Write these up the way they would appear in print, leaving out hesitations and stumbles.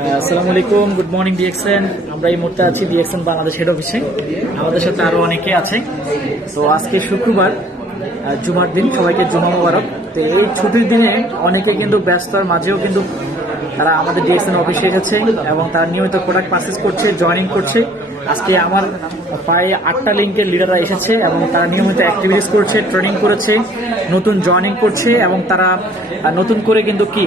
আসসালামু আলাইকুম, good morning DXN. আমরা এই মুহূর্তে আছি ডিএক্সএন বাংলাদেশ হেড অফিসে। আমাদের সাথে আরো অনেকে আছে। তো আজকে শুক্রবার, জুমার দিন, সবাইকে জুমা মোবারক। তো এই ছুটির দিনে অনেকে কিন্তু ব্যস্ততার মাঝেও কিন্তু তারা আমাদের ডিএক্সএন অফিসে এসেছে এবং তারা নিয়মিত প্রোডাক্ট পারচেজ করছে, জয়েনিং করছে। আজকে আমার প্রায় 8টা লিঙ্কের লিডাররা এসেছে এবং তারা নিয়মিত অ্যাক্টিভিটিস করছে, ট্রেনিং করেছে, নতুন জয়েনিং করছে এবং তারা নতুন করে কিন্তু কি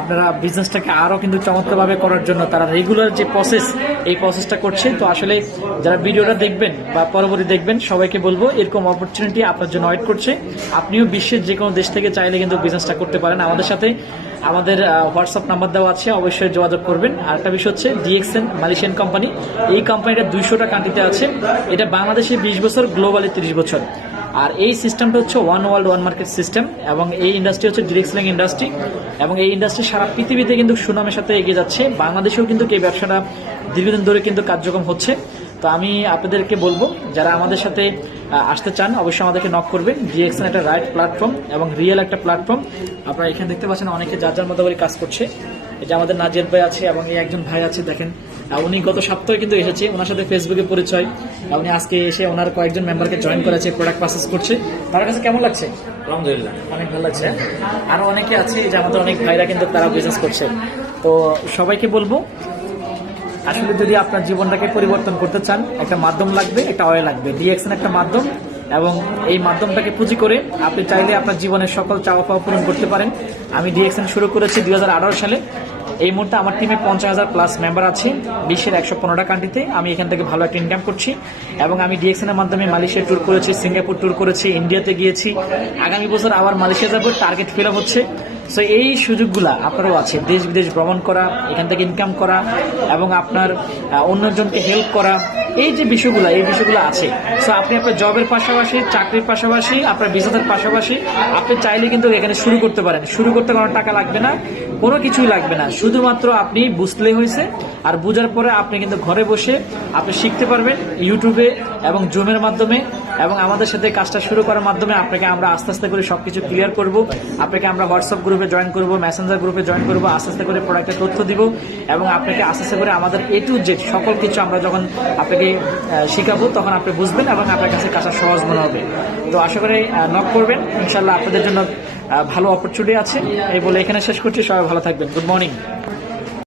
আপনারা বিজনেসটাকে আরও কিন্তু চমৎকারভাবে করার জন্য তারা রেগুলার যে প্রসেস, এই প্রসেসটা করছে। তো আসলে যারা ভিডিওটা দেখবেন বা পরবর্তী দেখবেন, সবাইকে বলবো এরকম অপরচুনিটি আপনার জন্য ওয়েট করছে। আপনিও বিশ্বের যে কোনো দেশ থেকে চাইলে কিন্তু বিজনেসটা করতে পারেন। আমাদের সাথে আমাদের হোয়াটসঅ্যাপ নাম্বার দেওয়া আছে, অবশ্যই যোগাযোগ করবেন। আর একটা বিষয় হচ্ছে ডিএক্সএন মালয়েশিয়ান কোম্পানি। এই কোম্পানিটা 200টা কান্ট্রিতে আছে। এটা বাংলাদেশে 20 বছর, গ্লোবালি 30 বছর। আর এই সিস্টেমটা হচ্ছে one world one market system এবং এই ইন্ডাস্ট্রি হচ্ছে ডিরেক্ট সেলিং ইন্ডাস্ট্রি এবং এই ইন্ডাস্ট্রি সারা পৃথিবীতে কিন্তু সুনামের সাথে এগিয়ে যাচ্ছে। বাংলাদেশেও কিন্তু এই ব্যবসাটা দীর্ঘদিন ধরে কিন্তু কার্যক্রম হচ্ছে। তো আমি আপনাদেরকে বলবো, যারা আমাদের সাথে আসতে চান অবশ্যই আমাদেরকে নক করবেন। ডিএক্সএন একটা রাইট প্ল্যাটফর্ম এবং রিয়েল একটা প্ল্যাটফর্ম। আপনারা এখানে দেখতে পাচ্ছেন অনেকে যার যার মতো করে কাজ করছে। এটা আমাদের নাজির ভাই আছে এবং এই একজন ভাই আছে, দেখেন উনি গত সপ্তাহে কিন্তু এসেছে, ওনার সাথে ফেসবুকে পরিচয়। উনি আজকে এসে ওনার কয়েকজন মেম্বারকে জয়েন করেছে, প্রোডাক্ট পারচেজ করছে। তার কাছে কেমন লাগছে? আলহামদুলিল্লাহ, অনেক ভালো লাগছে। আরো অনেকে আছে, যে আমাদের অনেক ভাইরা কিন্তু তারা বিজনেস করছে। তো সবাইকে বলবো, আসলে যদি আপনার জীবনটাকে পরিবর্তন করতে চান, একটা মাধ্যম লাগবে, একটা ওয়ে লাগবে। ডিএক্সএন একটা মাধ্যম এবং এই মাধ্যমটাকে পুঁজি করে আপনি চাইলে আপনার জীবনের সকল চাওয়া পাওয়া পূরণ করতে পারেন। আমি ডিএক্সএন শুরু করেছি 2018 সালে। এই মুহূর্তে আমার টিমে 50,000 প্লাস মেম্বার আছে বিশ্বের 115টা কান্ট্রিতে। আমি এখান থেকে ভালো একটা ইনকাম করছি এবং আমি ডিএক্সএন এর মাধ্যমে মালয়েশিয়া ট্যুর করেছি, সিঙ্গাপুর ট্যুর করেছি, ইন্ডিয়াতে গিয়েছি। আগামী বছর আবার মালয়েশিয়া যাবো, টার্গেট ফিল আপ হচ্ছে। সো এই সুযোগগুলা আপনারও আছে, দেশ বিদেশ ভ্রমণ করা, এখান থেকে ইনকাম করা এবং আপনার অন্যজনকে হেল্প করা। এই যে বিষয়গুলো, এই বিষয়গুলো আছে। সো আপনি আপনার জবের পাশাপাশি, চাকরির পাশাপাশি, আপনার বিজনেসের পাশাপাশি আপনি চাইলে কিন্তু এখানে শুরু করতে পারেন। শুরু করতে কোনো টাকা লাগবে না, কোনো কিছুই লাগবে না, শুধুমাত্র আপনি বুঝলে হয়েছে। আর বুঝার পরে আপনি কিন্তু ঘরে বসে আপনি শিখতে পারবেন ইউটিউবে এবং জুমের মাধ্যমে। এবং আমাদের সাথে কাজটা শুরু করার মাধ্যমে আপনাকে আমরা আস্তে আস্তে করে সবকিছু ক্লিয়ার করব। আপনাকে আমরা হোয়াটসঅ্যাপ গ্রুপে জয়েন করব, মেসেঞ্জার গ্রুপে জয়েন করব, আস্তে আস্তে করে প্রোডাক্টের তথ্য দিব এবং আপনাকে আস্তে আস্তে করে আমাদের A to Z সকল কিছু আমরা যখন আপনাকে শিখাবো, তখন আপনি বুঝবেন এবং আপনার কাছে কাজটা সহজ মনে হবে। তো আশা করি নক করবেন, ইনশাল্লাহ আপনাদের জন্য ভালো অপরচুনিটি আছে। এই বলে এখানে শেষ করছি। সবাই ভালো থাকবেন। Good morning.